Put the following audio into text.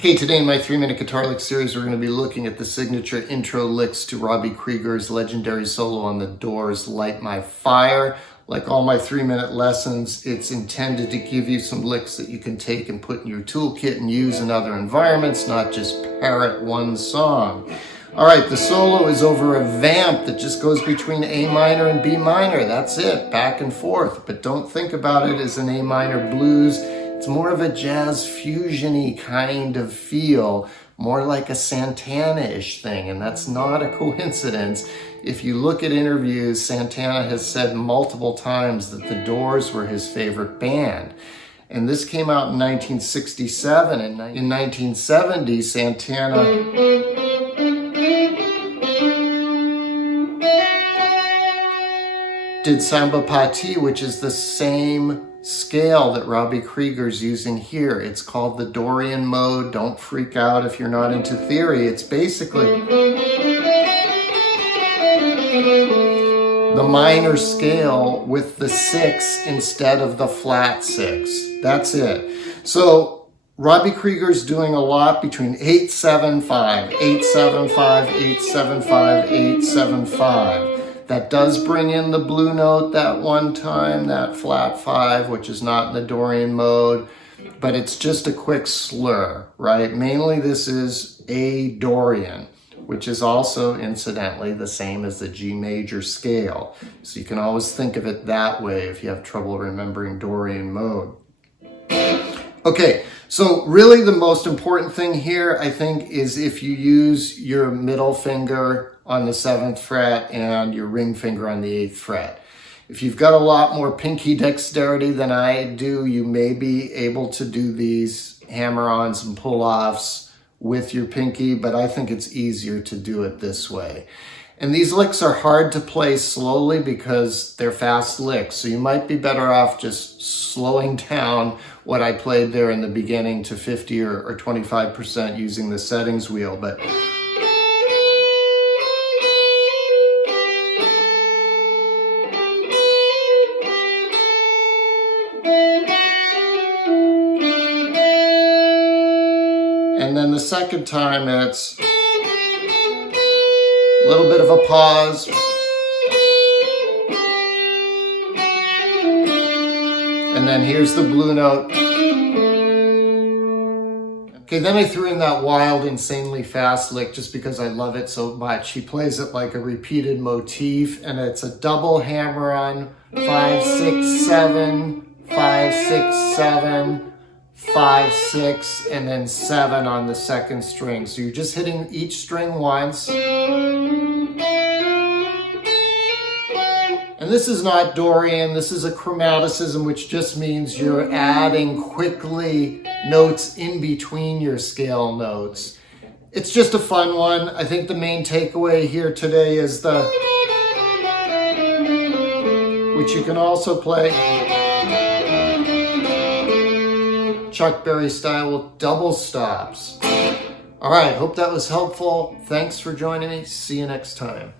Okay, today in my 3-minute guitar lick series, we're going to be looking at the signature intro licks to Robby Krieger's legendary solo on the Doors' Light My Fire. Like all my 3-minute lessons, it's intended to give you some licks that you can take and put in your toolkit and use in other environments, not just parrot one song. All right, the solo is over a vamp that just goes between A minor and B minor. That's it, back and forth. But don't think about it as an A minor blues. It's more of a jazz fusion-y kind of feel, more like a Santana-ish thing, and that's not a coincidence. If you look at interviews, Santana has said multiple times that the Doors were his favorite band. And this came out in 1967, and in 1970, Santana did Samba Pati, which is the same scale that Robby Krieger's using here. It's called the Dorian mode. Don't freak out if you're not into theory. It's basically the minor scale with the 6 instead of the flat 6. That's it. So Robby Krieger's doing a lot between 8-7-5, 8-7-5, 8-7-5, 8-7-5. That does bring in the blue note that one time, that flat 5, which is not in the Dorian mode, but it's just a quick slur, right? Mainly this is A Dorian, which is also, incidentally, the same as the G major scale. So you can always think of it that way if you have trouble remembering Dorian mode. Okay, so really the most important thing here, I think, is if you use your middle finger on the 7th fret and your ring finger on the 8th fret. If you've got a lot more pinky dexterity than I do, you may be able to do these hammer-ons and pull-offs with your pinky, but I think it's easier to do it this way. And these licks are hard to play slowly because they're fast licks, so you might be better off just slowing down what I played there in the beginning to 50 or 25% using the settings wheel. But and then the second time, it's a little bit of a pause. And then here's the blue note. Okay, then I threw in that wild, insanely fast lick just because I love it so much. He plays it like a repeated motif, and it's a double hammer on 5, 6, 7, 5, 6, 7, 5, 6, and then 7 on the second string. So you're just hitting each string once. And this is not Dorian, this is a chromaticism, which just means you're adding quickly notes in between your scale notes. It's just a fun one. I think the main takeaway here today is the, which you can also play Chuck Berry style with double stops. All right, hope that was helpful. Thanks for joining me. See you next time.